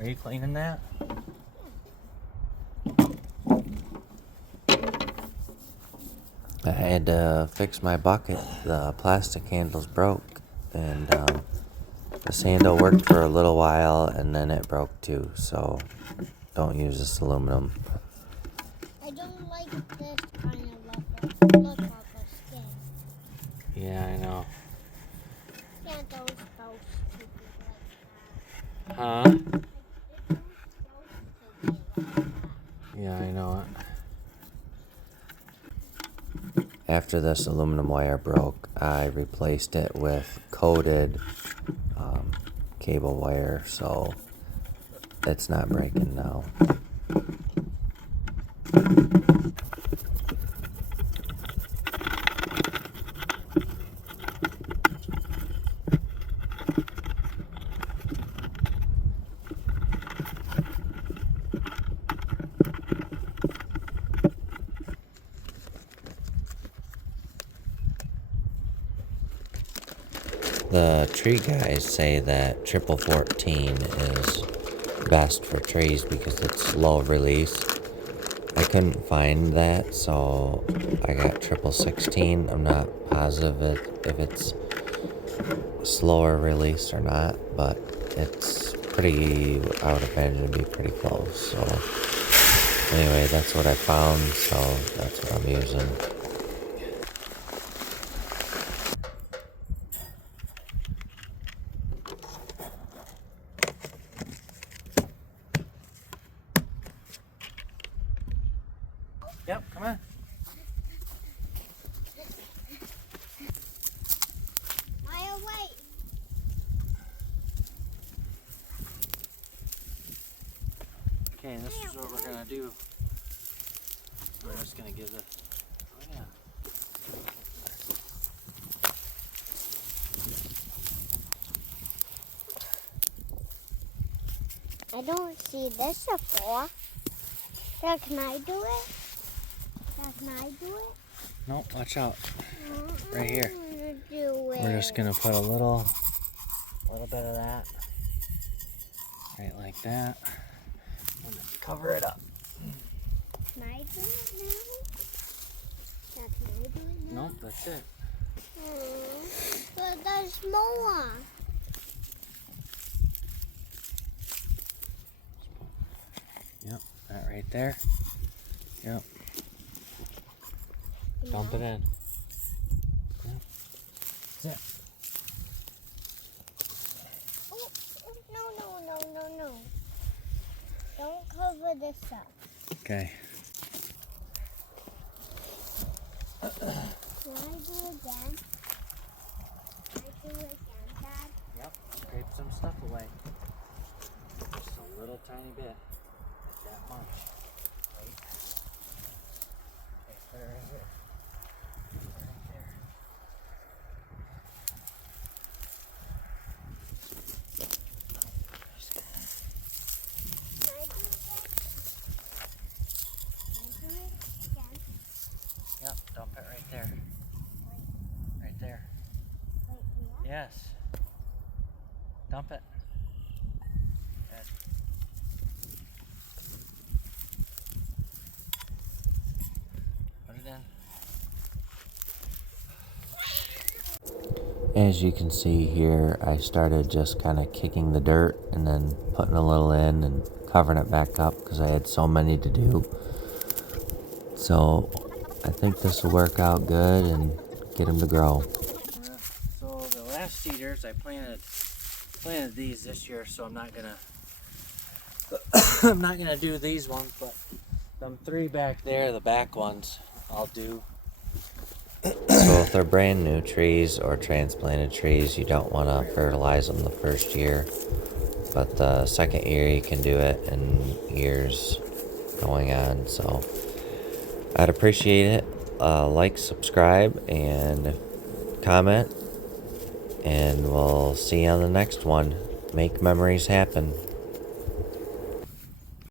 Are you cleaning that? I had to fix my bucket. The plastic handles broke, and this handle worked for a little while, and then it broke too. So don't use this aluminum. I don't like this kind of look of the skin. Yeah, I know. Can't those supposed to be like that? Huh? Like, it's supposed to be like that. Yeah, I know it. After this aluminum wire broke, I replaced it with coated cable wire, so it's not breaking now. The tree guys say that triple 14 is best for trees because it's low release. I couldn't find that, so I got triple 16. I'm not positive if it's slower release or not, but it's pretty, I would imagine it'd be pretty close. So anyway, that's what I found, so that's what I'm using. Yep, come on. Maya, wait. Okay, this is what we're gonna do. We're just gonna give the. Oh yeah. I don't see this before. Dad, can I do it? Dad, can I do it? No, watch out. Right here. Do it. We're just gonna put a little bit of that. Right like that. And just cover it up. Can I do it now? Dad, can I do it now? Nope, that's it. But there's more. Yep, that right there. Yep. Dump it in. Yep. That's it. Oh, no. Don't cover this up. Okay. Can I do it again? Can I do it again, Dad? Yep. Scrape some stuff away. Just a little tiny bit. Like that much. Wait. Okay, put it right here. Put it right there. Just gonna. Can I do it again? Can I do it again? Yep, dump it right there. Right there. Wait, yeah? Yes. Dump it. Good. Put it in. As you can see here, I started just kind of kicking the dirt and then putting a little in and covering it back up because I had so many to do. So I think this will work out good and get them to grow. So the last cedars I planted these this year, so I'm not gonna do these ones, but them three back there, the back ones, I'll do. So if they're brand new trees or transplanted trees, you don't want to fertilize them the first year, but the second year you can do it, and years going on. So I'd appreciate it. Like, subscribe, and comment, and we'll see you on the next one. Make memories happen.